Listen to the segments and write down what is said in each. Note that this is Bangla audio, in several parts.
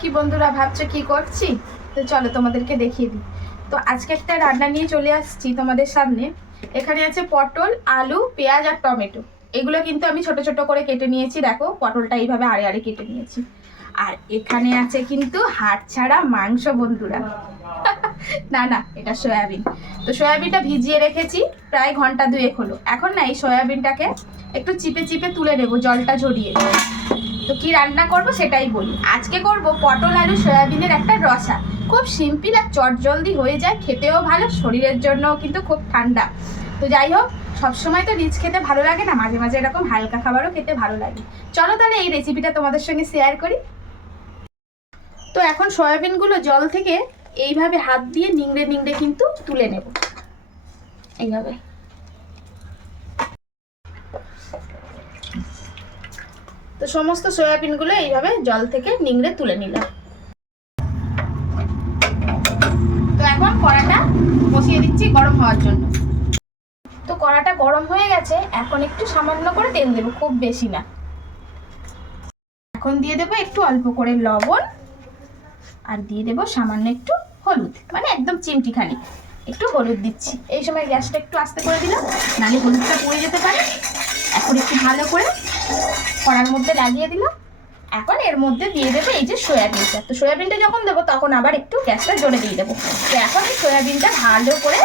কি বন্ধুরা ভাবছো কি করছি? তো চলো তোমাদেরকে দেখিয়ে দিই। তো আজকে একটা রান্না নিয়ে চলে আসছি তোমাদের সামনে। এখানে আছে পটল, আলু, পেঁয়াজ আর টমেটো। এগুলো কিন্তু আমি ছোট ছোট করে কেটে নিয়েছি, দেখো পটলটা এইভাবে আড়ে আড়ে কেটে নিয়েছি। আর এখানে আছে কিন্তু হাড় ছাড়া মাংস বন্ধুরা। না না, এটা সয়াবিন। তো সয়াবিনটা ভিজিয়ে রেখেছি, প্রায় ঘন্টা দুয়েক হলো। এখন না এই সয়াবিনটাকে একটু চিপে চিপে তুলে নেবো, জলটা ঝরিয়ে। তো কি রান্না করব সেটাই বলি। আজকে করব পটল আলু সয়াবিনের একটা রসা। খুব সিম্পল আর চটজলদি হয়ে যায়, খেতেও ভালো, শরীরের জন্যও কিন্তু খুব ঠান্ডা। তো যাই হোক, সবসময় তো রিচ খেতে ভালো লাগে না, মাঝে মাঝে এরকম হালকা খাবারও খেতে ভালো লাগে। চলো তাহলে এই রেসিপিটা তোমাদের সঙ্গে শেয়ার করি। তো এখন সয়াবিনগুলো জল থেকে এইভাবে হাত দিয়ে নিংড়ে নিংড়ে কিন্তু তুলে নেব, এইভাবে। তো সমস্ত সয়াবিনগুলো এইভাবে জল থেকে নিংড়ে তুলে নিলাম। তো এখন কড়াটা বসিয়ে দিচ্ছি গরম হওয়ার জন্য। তো কড়াটা গরম হয়ে গেছে, এখন একটু সামান্য করে তেল দেবো, খুব বেশি না। এখন দিয়ে দেবো একটু অল্প করে লবণ, আর দিয়ে দেবো সামান্য একটু হলুদ, মানে একদম চিমটিখানি একটু হলুদ দিচ্ছি। এই সময় গ্যাসটা একটু আস্তে করে দিলাম, নাহলে হলুদটা পুড়ে যেতে পারে। এখন একটু ভালো করে কড়ার মধ্যে লাগিয়ে দিলাম। এখন এর মধ্যে দিয়ে দেবো এই যে সয়াবিনটা। তো সয়াবিনটা যখন দেবো তখন আবার একটু গ্যাসটা জোরে দিয়ে দেবো। তো এখন এই সয়াবিনটা ভালো করে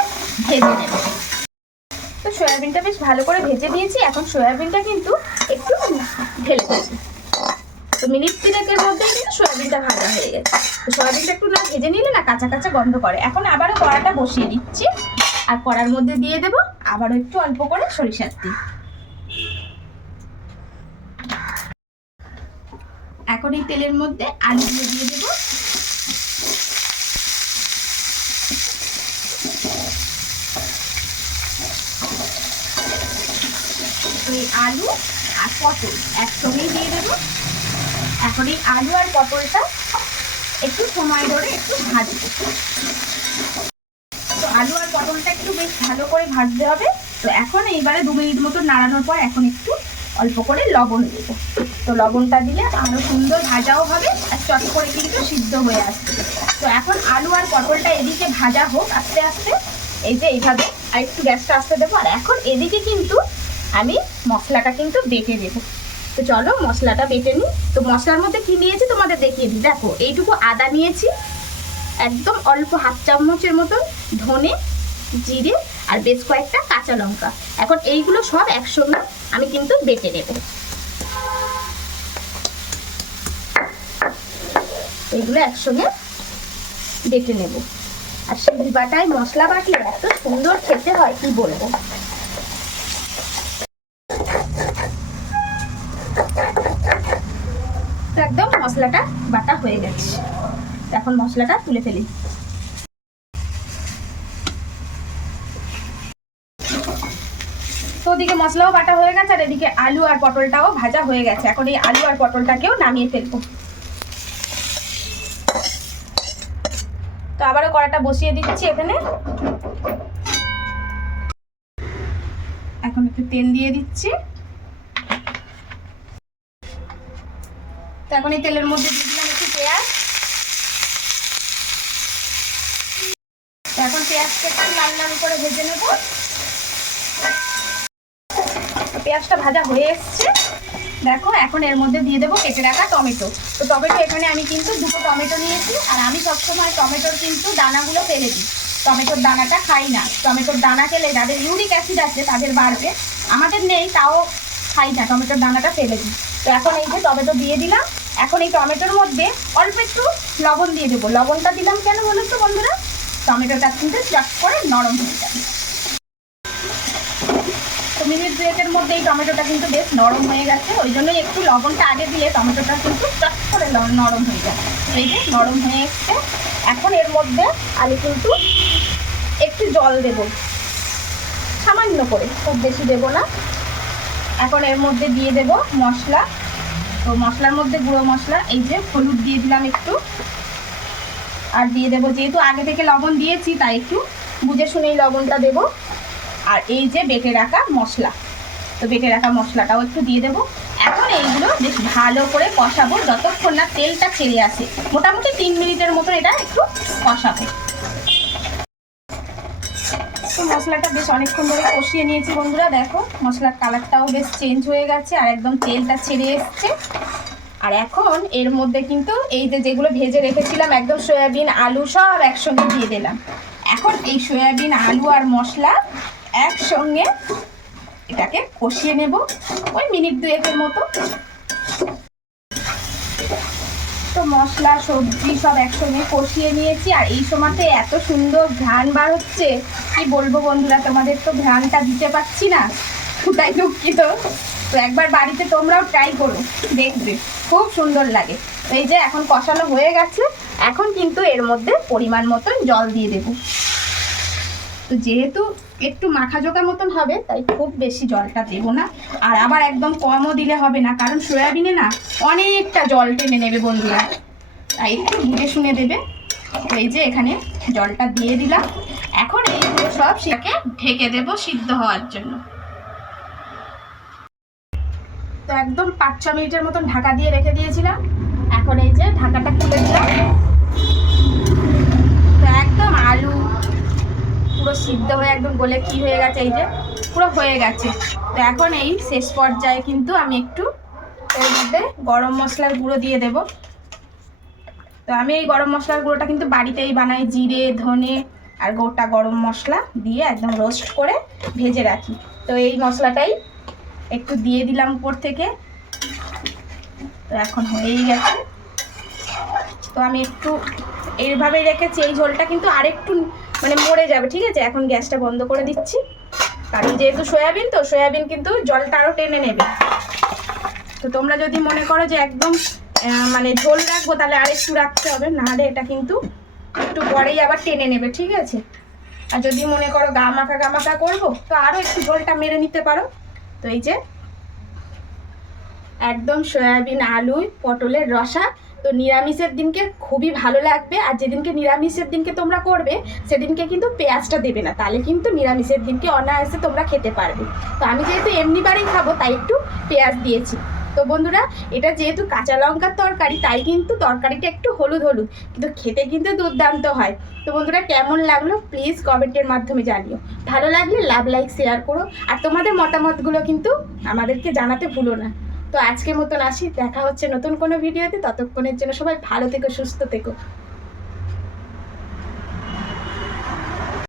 ভেজে নেব। তো সয়াবিনটা বেশ ভালো করে ভেজে দিয়েছি, এখন সয়াবিনটা কিন্তু একটু ঢেলে দেবো। তো মিনিট 3-এর মধ্যেই কিন্তু সয়াবিনটা ভাজা হয়ে গেছে। তো সয়াবিনটা একটু না ভেজে নিলে না কাঁচা কাঁচা গন্ধ করে। এখন আবারও কড়াটা বসিয়ে দিচ্ছি, আর কড়ার মধ্যে দিয়ে দেবো আবারও একটু অল্প করে সরিষার তেল। এখন এই তেলের মধ্যে আলুগুলো দিয়ে দেবো। এই আলু আর পটল একসঙ্গেই দিয়ে দেবো। এখন এই আলু আর পটলটা একটু সময় ধরে একটু ভাজবো। তো আলু আর পটলটা একটু বেশ ভালো করে ভাজতে হবে। তো এখন এইবারে 2 মিনিট মতো নাড়ানোর পর এখন একটু অল্প করে লবণ দেবো। তো লবণটা দিলে আরো সুন্দর ভাজাও হবে, আর চট করে কিন্তু সিদ্ধ হয়ে আসবে। তো এখন আলু আর পটলটা এদিকে ভাজা হোক আস্তে আস্তে, এই যে এইভাবে। আর একটু গ্যাসটা আস্তে দেবো। আর এখন এদিকে কিন্তু আমি মশলাটা কিন্তু বেটে দেবো। তো চলো মশলাটা বেটে নিই। তো মশলার মধ্যে কি নিয়েছি তোমাদের দেখিয়ে দিই। দেখো এইটুকু আদা নিয়েছি, একদম অল্প হাফ চামচের মতন ধনে, জিরে, আর বেশ কয়েকটা কাঁচা লঙ্কা। এখন এইগুলো সব একসঙ্গে আমি কিন্তু বেটে নেব। এইগুলো একসঙ্গে বেটে নেব। আর সেই বাটায় মশলা বাটলে এত সুন্দর খেতে হয় কি বলবো। একদম মশলাটা বাটা হয়ে গেছে, এখন মশলাটা তুলে ফেলি। তো ওদিকে মশলাও বাটা হয়ে গেছে, আর এদিকে আলু আর পটলটাও ভাজা হয়ে গেছে। এখন এই আলু আর পটলটাকেও নামিয়ে ফেলবো। তো আবারও কড়াটা বসিয়ে দিচ্ছি এখানে। এখন একটু তেল দিয়ে দিচ্ছি। তো এখন এই তেলের মধ্যে দিয়ে দিলাম একটু পেঁয়াজ। এখন পেঁয়াজটা একটু লাল লাল করে ভেজে নেব। পেঁয়াজটা ভাজা হয়ে এসছে, দেখো। এখন এর মধ্যে দিয়ে দেবো কেটে রাখা টমেটো। তো টমেটো এখানে আমি কিন্তু 2টো টমেটো নিয়েছি। আর আমি সবসময় টমেটোর কিন্তু দানাগুলো ফেলে দিই, টমেটোর দানাটা খাই না। টমেটোর দানা খেলে যাদের ইউরিক অ্যাসিড আছে তাদের বাড়বে, আমাদের নেই তাও খাই না, টমেটোর দানাটা ফেলে দিই। তো এখন এই যে টমেটো দিয়ে দিলাম। এখন এই টমেটোর মধ্যে অল্প একটু লবণ দিয়ে দেবো। লবণটা দিলাম কেন বলুন তো বন্ধুরা, টমেটোটা কিন্তু চট করে নরম হয়ে যাবে। তো মিনিট 2-এর মধ্যে এই টমেটোটা কিন্তু বেশ নরম হয়ে গেছে, ওই জন্যই একটু লবণটা আগে দিলে টমেটোটা কিন্তু চট করে নরম হয়ে যায়। এই যে নরম হয়ে এসছে। এখন এর মধ্যে আমি কিন্তু একটু জল দেব, সামান্য করে, খুব বেশি দেব না। এখন এর মধ্যে দিয়ে দেব মশলা। তো মশলার মধ্যে গুঁড়ো মশলা, এই যে হলুদ দিয়ে দিলাম একটু, আর দিয়ে দেবো, যেহেতু আগে থেকে লবণ দিয়েছি তাই একটু বুঝে শুনেই লবণটা দেবো। আর এই যে বেটে রাখা মশলা, তো বেটে রাখা মশলাটাও একটু দিয়ে দেবো। এখন এইগুলো বেশ ভালো করে কষাবো যতক্ষণ না তেলটা ছেড়ে আসে। মোটামুটি 3 মিনিটের মতন এটা একটু কষাবো। তো মশলাটা বেশ অনেকক্ষণ ধরে কষিয়ে নিয়েছি বন্ধুরা। দেখো মশলার কালারটাও বেশ চেঞ্জ হয়ে গেছে আর একদম তেলটা ছেড়ে এসছে। আর এখন এর মধ্যে কিন্তু এই যেগুলো ভেজে রেখেছিলাম একদম সয়াবিন আলু সব একসঙ্গে দিয়ে দিলাম। এখন এই সয়াবিন আলু আর মশলা একসঙ্গে এটাকে কষিয়ে নেব ওই মিনিট 2-এর মতো। তো মশলা সবজি সব একসঙ্গে কষিয়ে নিয়েছি আর এই সময়তে এত সুন্দর ঘ্রাণ বার হচ্ছে কি বলবো বন্ধুরা, তোমাদের তো ঘ্রাণটা দিতে পারছি না, তাই দুঃখিত। তো একবার বাড়িতে তোমরাও ট্রাই করো, দেখবে খুব সুন্দর লাগে। তো এই যে এখন কষানো হয়ে গেছে, এখন কিন্তু এর মধ্যে পরিমাণ মতন জল দিয়ে দেব। তো যেহেতু একটু মাখাজোকা মতন হবে তাই খুব বেশি জলটা দেব না, আর আবার একদম কমও দিলে হবে না, কারণ সয়াবিনে না অনেকটা জল টেনে নেবে বন্ধুরা, তাই একটু বুঝে শুনে দেবে। তো এই যে এখানে জলটা দিয়ে দিলাম, এখন এইগুলো সব সেটাকে ঢেকে দেব সিদ্ধ হওয়ার জন্য। তো একদম 5-6 মিনিটের মতন ঢাকা দিয়ে রেখে দিয়েছিলাম, এখন এই যে ঢাকাটা খুলে দিলাম। তো একদম আলু পুরো সিদ্ধ হয়ে একদম গলে কি হয়ে গেছে, এই যে পুরো হয়ে গেছে। তো এখন এই শেষ পর্যায়ে কিন্তু আমি একটু এর মধ্যে গরম মশলার গুঁড়ো দিয়ে দেব। তো আমি এই গরম মশলার গুঁড়োটা কিন্তু বাড়িতেই বানাই, জিরে ধনে আর গোটা গরম মশলা দিয়ে একদম রোস্ট করে ভেজে রাখি। তো এই মশলাটাই একটু দিয়ে দিলাম উপর থেকে। তো এখন হয়েই গেছে। তো আমি একটু এইভাবেই রেখেছি, এই ঝোলটা কিন্তু আরেকটু মানে মরে যাবে, ঠিক আছে। এখন গ্যাসটা বন্ধ করে দিচ্ছি, কারণ যেহেতু সয়াবিন, তো সয়াবিন কিন্তু জলটা আরও টেনে নেবে। তো তোমরা যদি মনে করো যে একদম মানে ঝোল রাখবো তাহলে আরেকটু রাখতে হবে, নাহলে এটা কিন্তু একটু পরেই আবার টেনে নেবে, ঠিক আছে। আর যদি মনে করো গা মাখা করবো তো আরও একটু ঝোলটা মেরে নিতে পারো। তো এই যে একদম সয়াবিন আলু পটলের রসা, তো নিরামিষের দিনকে খুবই ভালো লাগবে। আর যেদিনকে নিরামিষের দিনকে তোমরা করবে সেদিনকে কিন্তু পেঁয়াজটা দেবে না, তাহলে কিন্তু নিরামিষের দিনকে অনায়াসে তোমরা খেতে পারবে। তো আমি যেহেতু এমনিবারেই খাবো তাই একটু পেঁয়াজ দিয়েছি। তো বন্ধুরা এটা যেহেতু কাঁচা লঙ্কার তরকারি তাই কিন্তু তরকারিটা একটু হলুদ হলুদ, কিন্তু খেতে কিন্তু দুর্দান্ত হয়। তো বন্ধুরা কেমন লাগলো প্লিজ কমেন্টের মাধ্যমে জানিও, ভালো লাগলে লাভ লাইক শেয়ার করো, আর তোমাদের মতামতগুলো কিন্তু আমাদেরকে জানাতে ভুলো না। তো আজকের মতন আসি, দেখা হচ্ছে নতুন কোনো ভিডিওতে, ততক্ষণের জন্য সবাই ভালো থেকো, সুস্থ থেকো।